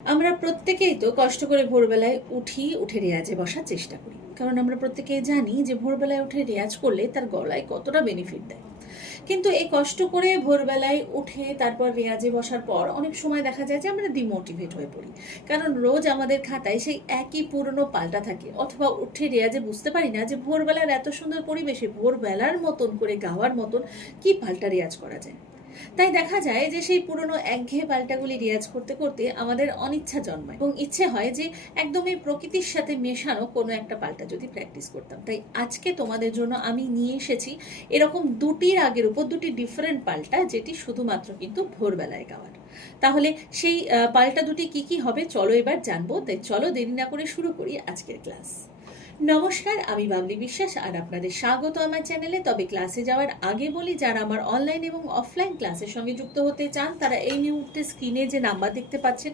আমরা প্রত্যেকেই তো কষ্ট করে ভোরবেলায় উঠে রেয়াজে বসার চেষ্টা করি, কারণ আমরা প্রত্যেকেই জানি যে ভোরবেলায় উঠে রেয়াজ করলে তার গলায় কতটা বেনিফিট দেয়। কিন্তু এই কষ্ট করে ভোরবেলায় উঠে তারপর রেয়াজে বসার পর অনেক সময় দেখা যায় যে আমরা ডিমোটিভেট হয়ে পড়ি, কারণ রোজ আমাদের খাতায় সেই একই পুরনো পাল্টা থাকে, অথবা উঠে রেয়াজে বুঝতে পারি না যে ভোরবেলার এত সুন্দর পরিবেশে ভোরবেলার মতন করে গাওয়ার মতন কি পাল্টা রেয়াজ করা যায়। তাই দেখা যায় যে সেই পুরনো একঘেয়ে পাল্টাগুলি রেয়াজ করতে করতে আমাদের অনিচ্ছা জন্মায় এবং ইচ্ছে হয় যে একদমই প্রকৃতির সাথে মেশানো কোনো একটা পাল্টা যদি প্র্যাকটিস করতাম। তাই আজকে তোমাদের জন্য আমি নিয়ে এসেছি এরকম দুটি রাগের উপর দুটি ডিফারেন্ট পাল্টা, যেটি শুধুমাত্র কিন্তু ভোরবেলায় গাওয়ার। তাহলে সেই পাল্টা দুটি কি কি হবে চলো এবার জানবো। তাই চলো দেরি না করে শুরু করি আজকের ক্লাস। নমস্কার, আমি বাবলি বিশ্বাস আর আপনাদের স্বাগত আমার চ্যানেলে। তবে ক্লাসে যাওয়ার আগে বলি, যারা আমার অনলাইন এবং অফলাইন ক্লাসের সঙ্গে যুক্ত হতে চান তারা এই মুহূর্তে স্ক্রিনে যে নাম্বার দেখতে পাচ্ছেন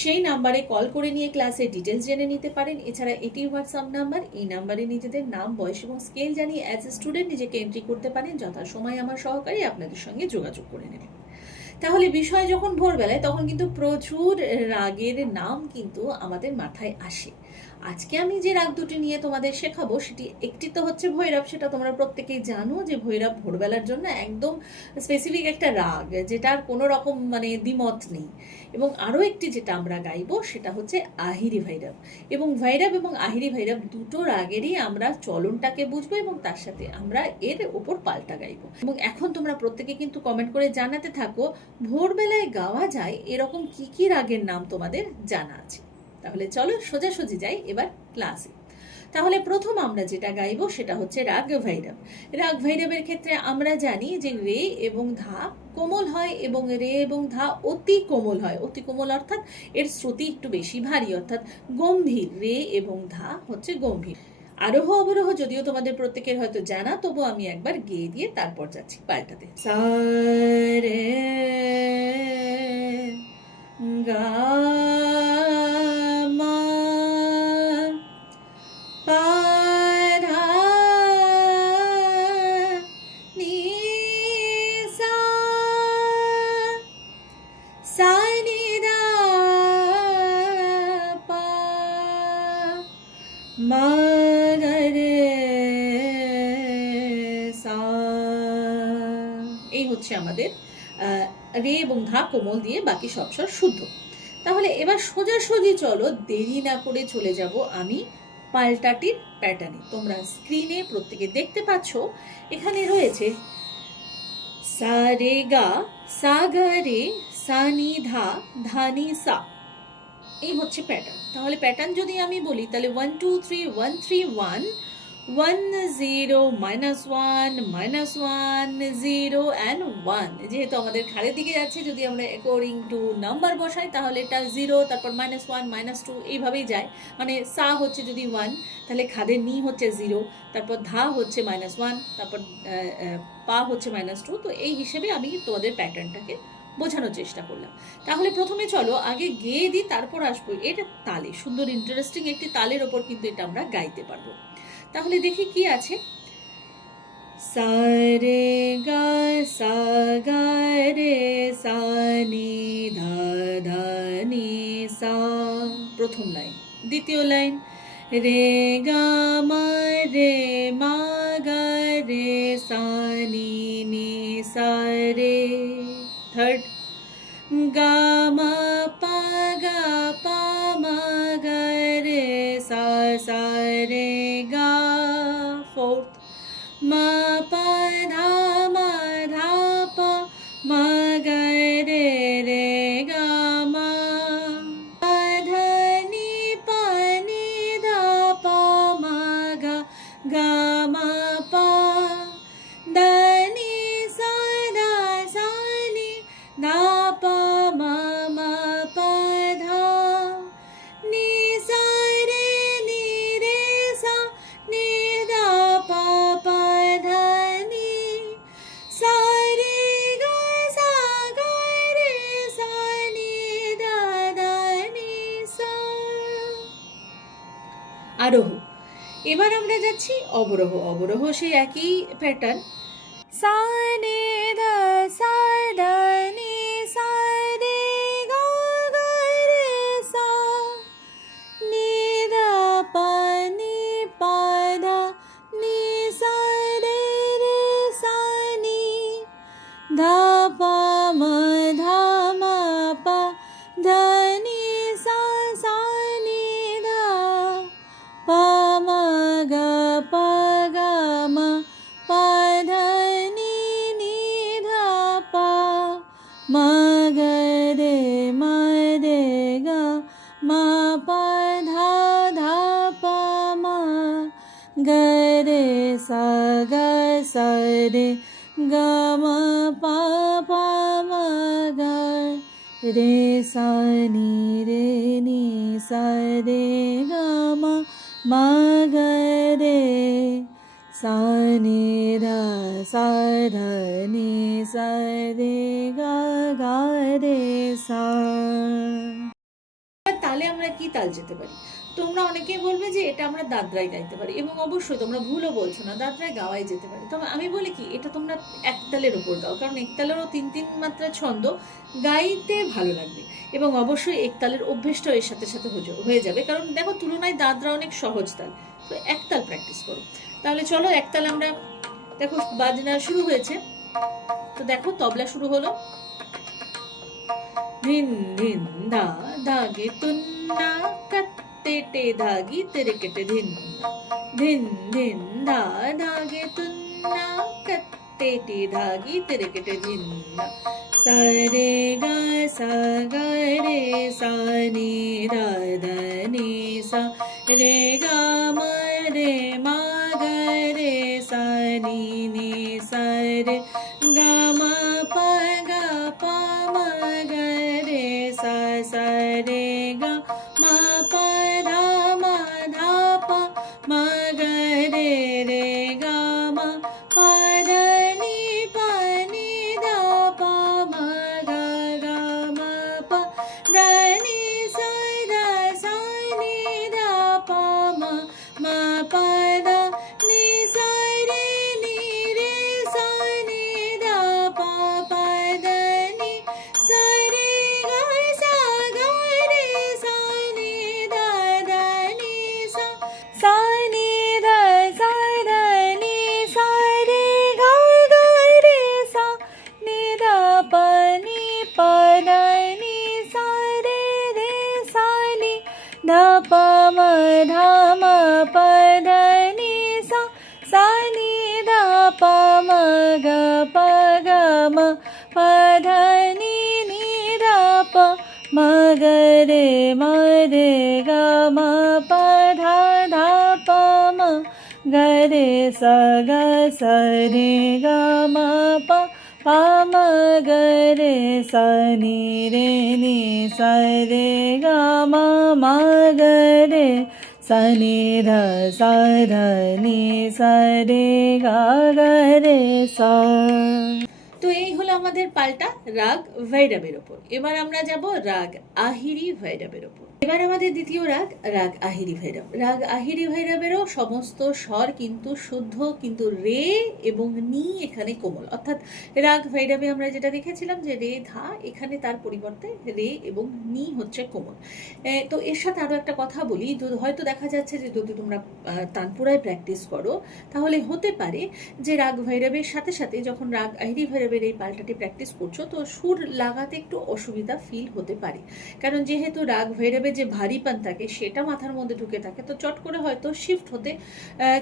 সেই নাম্বারে কল করে নিয়ে ক্লাসের ডিটেলস জেনে নিতে পারেন। এছাড়া এটি হোয়াটসঅ্যাপ নাম্বার, এই নাম্বারে নিজেদের নাম, বয়স এবং স্কেল জানিয়ে অ্যাজ এ স্টুডেন্ট নিজেকে এন্ট্রি করতে পারেন। যথাসময়ে আমার সহকারী আপনাদের সঙ্গে যোগাযোগ করে নেবেন। তাহলে বিষয় যখন ভোরবেলায়, তখন কিন্তু প্রচুর রাগের নাম কিন্তু আমাদের মাথায় আসে। আজকে আমি যে রাগ দুটি নিয়ে তোমাদের শেখাবো সেটি একটি তো হচ্ছে ভৈরব, সেটা তোমরা প্রত্যেকেই জানো যে ভৈরব ভোরবেলার জন্য একদম স্পেসিফিক একটা রাগ, যেটার কোনো রকম দ্বিমত নেই। এবং আরও একটি যেটা আমরা গাইবো সেটা হচ্ছে আহিরি ভৈরব। এবং ভৈরব এবং আহিরি ভৈরব দুটো রাগেরই আমরা চলনটাকে বুঝবো এবং তার সাথে আমরা এর ওপর পাল্টা গাইবো। এবং এখন তোমরা প্রত্যেকে কিন্তু কমেন্ট করে জানাতে থাকো ভোরবেলায় গাওয়া যায় এরকম কি কি রাগের নাম তোমাদের জানা আছে। তাহলে চলো সোজাসুজি যাই এবার ক্লাসে। তাহলে প্রথম আমরা যেটা গাইবো সেটা হচ্ছে রাগ ভৈরব। রাগ ভৈরবের ক্ষেত্রে আমরা জানি যে রে এবং ধা কোমল হয় এবং রে এবং ধা অতি কোমল হয়। অতি কোমল অর্থাৎ এর শ্রুতি একটু বেশি ভারী, অর্থাৎ গম্ভীর। রে এবং ধা হচ্ছে গম্ভীর। আরোহ অবরোহ যদিও তোমাদের প্রত্যেকের হয়তো জানা, তবু আমি একবার গেয়ে দিয়ে তারপর যাচ্ছি পাল্টাতে। সা রে গা মা পা ধা নি সা সা নি ধা পা মা গা রে সা। এই হচ্ছে আমাদের রে এবং ধা কোমল দিয়ে, বাকি সব স্বর শুদ্ধ। তাহলে এবার সোজাসুজি চলো দেরি না করে চলে যাব আমি পাল্টাটির প্যাটার্নে। তোমরা স্ক্রিনে প্রত্যেকে দেখতে পাচ্ছ এখানে রয়েছে সা রে গা, সা গা রে, সা নি ধা, ধা নি সা। এই হচ্ছে প্যাটার্ন। তাহলে প্যাটার্ন যদি আমি বলি তাহলে 1 2 3 1 3 1 1 0 -1 -1 0 and 1। যেহেতু আমাদের খালের দিকে যাচ্ছে, যদি আমরা অ্যাকর্ডিং টু নাম্বার বসাই তাহলে এটা 0, তারপর -1 -2 এইভাবেই যায়। সা হচ্ছে যদি 1, তাহলে খাদের নি হচ্ছে 0, তারপর ধা হচ্ছে -1, তারপর পা হচ্ছে -2। তো এই হিসেবে আমি তোমাদের প্যাটার্নটাকে বোঝানোর চেষ্টা করলাম। তাহলে প্রথমে চলো আগে গেয়ে দিই, তারপর আসবো এটা তালে। সুন্দর ইন্টারেস্টিং একটি তালের ওপর কিন্তু এটা আমরা গাইতে পারবো। তাহলে দেখি কি আছে। সা রে গা, সা গা রে, সা নি ধা, ধা নি সা, প্রথম লাইন। দ্বিতীয় লাইন রে গা মা রে, মা গা রে, সা নি সা রে। থার্ড গা মা পা গা, পা মা গা রে, সা সা রে গা। ফোর্থ মা পা ধা, মা ধা পা, মা গা রে রে গা মা। পা ধা নি পা নি ধা পা, মা গা, গা মা পা। দা নি সা ধা, সা নি ধা পা, মা মা পা ধা। নি সা রে, নি রে সা, নি ধা পা, পা ধা নি। সা রে গা, সা গা রে, সা নি ধা, ধা নি সা। আরোহ। এবার আমরা যাচ্ছি অবরোহ। অবরোহ সেই একই প্যাটার্ন। সা নে ধা, সা ধা নি সা রে গা, গা রে मा पा धा धा पा मा ग रे सा ग सा रे ग म पा पा मा ग रे सा नी सा रे ग म ग रे सा नी सा ध नी सा रे गा রে সা। তালে আমরা কি তাল যেতে পারি? তোমরা অনেকেই বলবে যে এটা আমরা দাদরায় গাইতে পারি, এবং অবশ্যই তোমরা ভুলও বলছো না, দাদরায় গাওয়াই যেতে পারে। তবে আমি বলি কি, এটা তোমরা একতালের উপর গাও, কারণ একতালেরও 3 মাত্রা ছন্দ, গাইতে ভালো লাগবে, এবং অবশ্যই একতালের অভ্যেসটাও এর সাথে সাথে হয়ে যাবে, কারণ দেখো তুলনায় দাদরা অনেক সহজ তাল। তো একতাল প্র্যাকটিস করো। তাহলে চলো একতাল আমরা, দেখো বাজনা শুরু হয়েছে, তো দেখো তবলা শুরু হলো, ধিন ধিন ধা ধাগে তুন্না কত্তে টে ধাগি তেরে কেটে ধিন ধিন ধিন ধা ধাগে তুন্না কত্তে টে ধাগি তেরে কেটে ধিন सा रे गा रे सा नी धा ध नी सा रे गा म रे मा ग रे सा नी सा रे गा म पा गा पा म ग रे सा रे गा म पा धा पा म ग रे रे गा म पा ध नी पा नी धा पा म ग गा म पा ध नी सा नी धा पा म पा ध नी सा रे सा नी धा पा पा ध नी सा रे गा रे सा नी धा ध नी सा नी धा सा ध नी सा रे गा रे सा नी धा पा नी पा ध नी सा रे सा नी धा पा म धा म पा ध नी सा नी धा पा म ग म पा ध नी धा पा म ग रे ग म पा धा पा म ग रे सा रे ग म पा पा म ग रे सा नी सा रे ग म ग रे सा नी ध नी सा रे गा রে সা। তো এই হলো আমাদের পাল্টা রাগ ভৈরবের ওপর। এবার আমরা যাব রাগ আহিরি ভৈরবের ওপর। এবার আমাদের দ্বিতীয় রাগ, রাগ আহিরি ভৈরব। রাগ আহিরি ভৈরবেরও সমস্ত স্বর কিন্তু শুদ্ধ, কিন্তু রে এবং নি এখানে কোমল, অর্থাৎ রাগ ভৈরবে আমরা যেটা দেখেছিলাম যে রে ধা, এখানে তার পরিবর্তে রে এবং নি হচ্ছে কোমল। তো এর সাথে আরো একটা কথা বলি, হয়তো দেখা যাচ্ছে যে যদি তোমরা তানপুরায় প্র্যাকটিস করো, তাহলে হতে পারে যে রাগ ভৈরবের সাথে সাথে যখন রাগ আহিরি ভৈরবের এই পাল্টাটি প্র্যাকটিস করছো, তো সুর লাগাতে একটু অসুবিধা ফিল হতে পারে, কারণ যেহেতু রাগ ভৈরবে যে ভারীপান থাকে সেটা মাথার মধ্যে ঢুকে থাকে, তো চট করে হয়তো শিফট হতে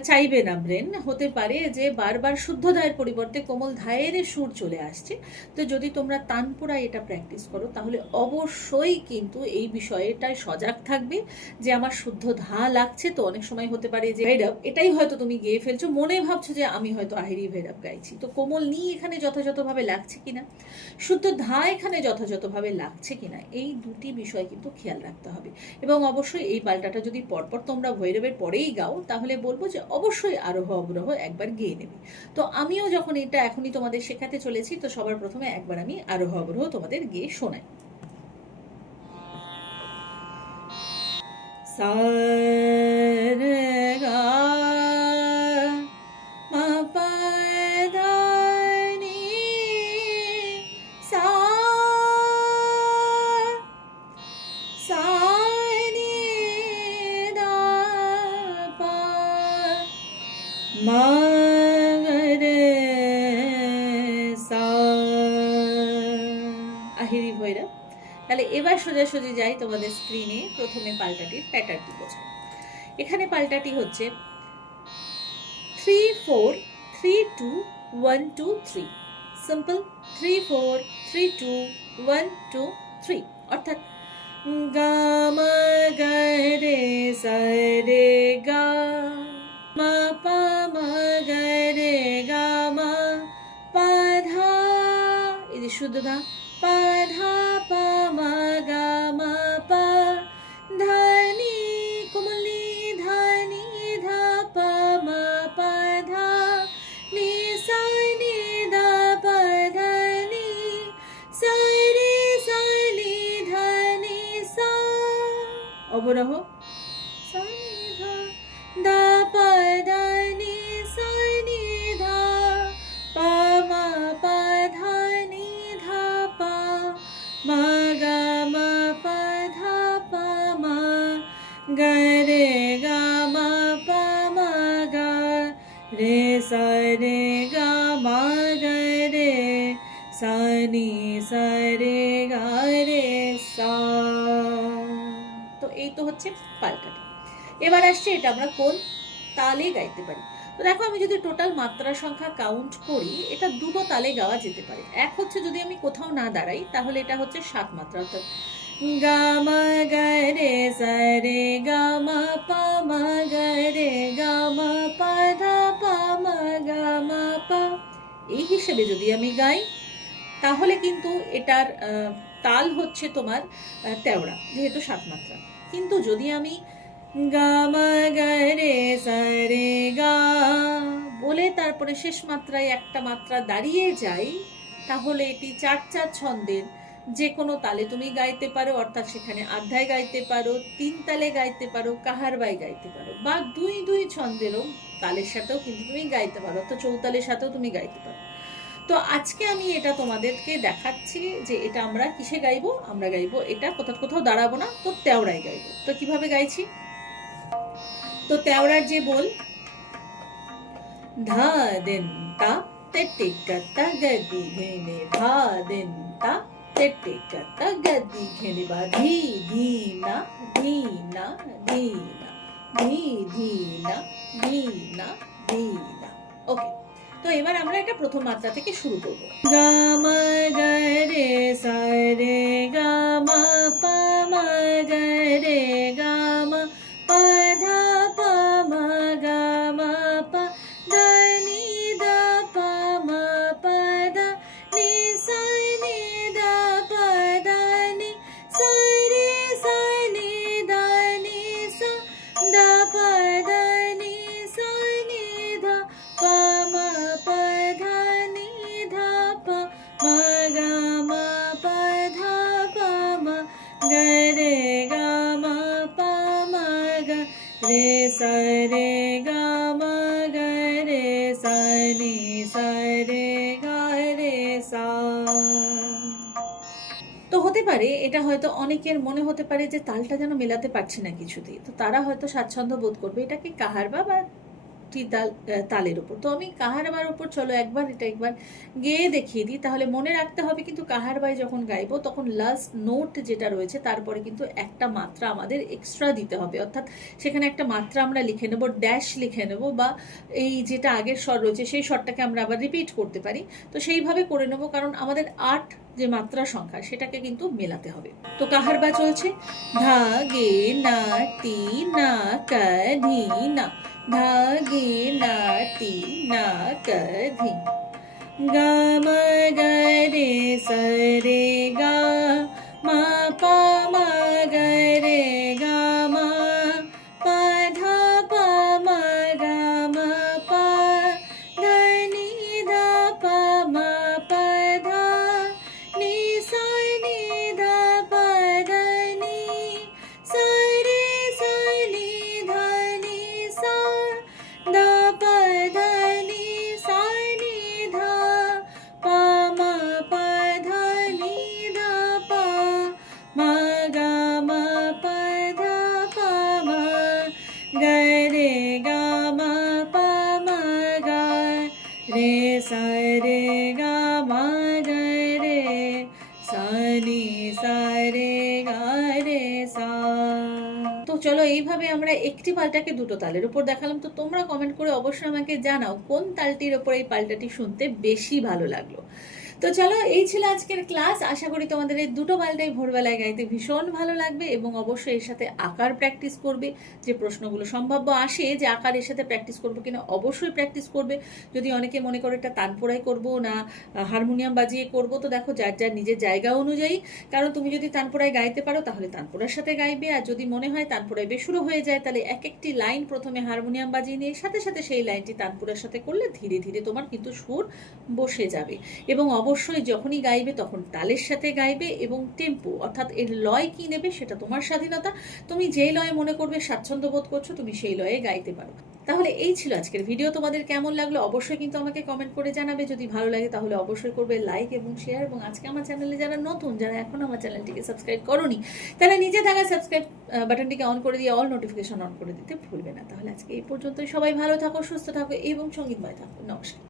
চাইবে না ব্রেন। হতে পারে যে বারবার শুদ্ধ ধায়ের পরিবর্তে কোমল ধায়ের সুর চলে আসছে। তো যদি তোমরা তানপুরায় এটা প্র্যাকটিস করো, তাহলে অবশ্যই কিন্তু এই বিষয়টায় সজাগ থাকবে যে আমার শুদ্ধ ধা লাগছে। তো অনেক সময় হতে পারে যে ভৈরব এটাই হয়তো তুমি গেয়ে ফেলছো, মনে ভাবছো যে আমি হয়তো আহিরি ভৈরব গাইছি, তো কোমল নি এখানে যথাযথভাবে লাগছে কিনা, শুদ্ধ ধা এখানে যথাযথভাবে লাগছে কিনা, এই দুটি বিষয় কিন্তু খেয়াল রাখতে হবে। এবং অবশ্যই এই পাল্টাটা যদি পরপর তোমরা ভৈরবের পরেই গাও, তাহলে বলবো যে অবশ্যই আরোহ অবরোহ একবার গেয়ে নেবে। তো আমিও যখন এটা এখনই তোমাদের শেখাতে চলেছি, তো সবার প্রথমে একবার আমি আরোহ অবরোহ তোমাদের গেয়ে শোনাই। সা রে গা মা পা ধা নি সা নি ধা পা মা রে সা। আহিরি ভৈরব। তাহলে এবার সোজাসুজি যাই তোমাদের স্ক্রিনে, প্রথমে পাল্টাটির প্যাটার্নটি বোঝাই। এখানে পাল্টাটি হচ্ছে 3 4 3 2 1 2 3, সিম্পল 3 4 3 2 1 2 3, অর্থাৎ গা মা অবরোহ সা নি ধা দা পা দা নি সা নি ধা পা মা পা ধা নি ধা পা মা গা মা পা ধা পা মা গা রে গা মা পা মা গা রে সা রে গা মা গা রে সা নি সা রে গা রে সা। তো এই তো হচ্ছে পাল্টাটি। এবার আসছে এটা আমরা কোন তালে গাইতে পারি। তো দেখো আমি যদি টোটাল মাত্রা সংখ্যা কাউন্ট করি, এটা দুটো তালে গাওয়া যেতে পারে। এক হচ্ছে যদি আমি কোথাও না দাঁড়াই, তাহলে এটা হচ্ছে 7 মাত্রা, অর্থাৎ গা মা গা রে সা রে গা মা পা মা গা রে গা মা পা ধা পা মা গা মা পা, এই হিসেবে যদি আমি গাই তাহলে কিন্তু এটার তাল হচ্ছে তোমার তেওড়া, যেহেতু 7 মাত্রা। কিন্তু যদি আমি গা মা গা রে সা রে গা বলে তারপরে শেষ মাত্রায় একটা মাত্রা দাঁড়িয়ে যাই, তাহলে এটি 4/4 ছন্দের যে কোনো তালে তুমি গাইতে পারো, অর্থাৎ সেখানে আধ্যায় গাইতে পারো, 3 তালে গাইতে পারো, কাহারবাই গাইতে পারো, বা 2/2 ছন্দেরও তালের সাথেও কিন্তু তুমি গাইতে পারো, অর্থাৎ চৌতালের সাথেও তুমি গাইতে পারো। তো আজকে আমি এটা তোমাদেরকে দেখাচ্ছি যে এটা আমরা কিসে গাইবো। আমরা গাইবো এটা কোথাও কোথাও দাঁড়াবো না, তো তেওড়ায় গাইবো। তো কিভাবে গাইছি, তো তেওড়ার যে বল, ধা দেন তা তেটে কাতা গদি ঘেনে, ধা দেন তা তেটে কাতা গদি ঘেনে, বা ধি ধি না ধি না ধি না ধি ধি না ধি না ধি না। ওকে, তো এবার আমরা এটা প্রথম মাত্রা থেকে শুরু করব। গা মা গা রে সা রে গা মা পা মা গা রে গা মা পা ধা পা মা গা মা পা ধা নি ধা পা মা পা ধা নি সা নি ধা পা ধা নি সা রে সা নি ধা নি সা ধা পা ধা নি সা নি ধা পা মা পা ধা নি ধা পা মা গা মা পা ধা পা মা গা রে গা মা পা মা গা রে সা রে গা মা গা রে সা নি সা রে গা রে সা। তো হতে পারে এটা হয়তো অনেকের মনে হতে পারে যে তালটা যেন মেলাতে পারছি না কিছুতেই, তো তারা হয়তো স্বাচ্ছন্দ্য বোধ করবে এটাকে কাহারবা বা তালের উপর। তো আমি কাহারবার উপর চলো একবার এটা একবার গেয়ে দেখিয়ে দিই, তাহলে মনে রাখতে হবে কিন্তু কাহারবাই যখন গাইবো তখন লাস্ট নোট যেটা রয়েছে তারপরে কিন্তু একটা মাত্রা আমাদের এক্সট্রা দিতে হবে, অর্থাৎ সেখানে একটা মাত্রা আমরা লিখে নেব, ড্যাশ লিখে নেব, বা এই যেটা আগের স্বর রয়েছে সেই স্বরটাকে আমরা আবার রিপিট করতে পারি। তো সেইভাবে করে নেব, কারণ আমাদের 8 যে মাত্রা সংখ্যা সেটাকে কিন্তু মেলাতে হবে। তো কাহারবা চলছে, ধা গে না তি না কা ধি না, ধা গে না তি না কা ধি, গা মা গা রে সা রে গা মা পা মা গা রে গা মা পা ধা পা মা গা মা পা ধা নি ধা পা মা পা ধা নি সা নি ধা পা ধা নি সা রে সা নি ধা নি সা ধা পা ধা নি সা নি ধা পা মা পা ধা নি ধা পা মা গা মা পা ধা পা মা গা রে গা মা পা মা গা রে সা রে গা মা গা রে সা নি সা রে গা রে সা। তো চলো এইভাবে আমরা একটি পাল্টাকে দুটো তালের উপর দেখালাম। তো তোমরা কমেন্ট করে অবশ্যই আমাকে জানাও কোন তালটির ওপর এই পাল্টাটি শুনতে বেশি ভালো লাগলো। তো চলো, এই ছিল আজকের ক্লাস। আশা করি তোমাদের এই দুটো পাল্টাই ভোরবেলায় গাইতে ভীষণ ভালো লাগবে, এবং অবশ্যই এর সাথে আকার প্র্যাকটিস করবে। যে প্রশ্নগুলো সম্ভাব্য আসে যে আকারের সাথে প্র্যাকটিস করবো কিনা, অবশ্যই প্র্যাকটিস করবে। যদি অনেকে মনে করে এটা তানপুরাই করবো না হারমোনিয়াম বাজিয়ে করবো, তো দেখো যার যার নিজের জায়গা অনুযায়ী, কারণ তুমি যদি তানপুরায় গাইতে পারো তাহলে তানপুরার সাথে গাইবে, আর যদি মনে হয় তানপুরায় বেসুরো হয়ে যায় তাহলে এক একটি লাইন প্রথমে হারমোনিয়াম বাজিয়ে নিয়ে সাথে সাথে সেই লাইনটি তানপুরার সাথে করলে ধীরে ধীরে তোমার কিন্তু সুর বসে যাবে। এবং অবশ্যই যখনই গাইবে তখন তালের সাথে গাইবে, এবং টেম্পো অর্থাৎ এর লয় কি নেবে সেটা তোমার স্বাধীনতা। তুমি যেই লয়ে মনে করবে স্বাচ্ছন্দ্য বোধ করছো তুমি সেই লয়ে গাইতে পারো। তাহলে এই ছিল আজকের ভিডিও। তোমাদের কেমন লাগলো অবশ্যই কিন্তু আমাকে কমেন্ট করে জানাবে। যদি ভালো লাগে তাহলে অবশ্যই করবে লাইক এবং শেয়ার, এবং আজকে আমার চ্যানেলে যারা নতুন, যারা এখনো আমার চ্যানেলটিকে সাবস্ক্রাইব করোনি, তাহলে নিজে থাকা সাবস্ক্রাইব বাটনটিকে অন করে দিয়ে অল নোটিফিকেশন অন করে দিতে ভুলবে না। তাহলে আজকে এই পর্যন্তই। সবাই ভালো থাকো, সুস্থ থাকো এবং সঙ্গীতময় থাকো। নমস্কার।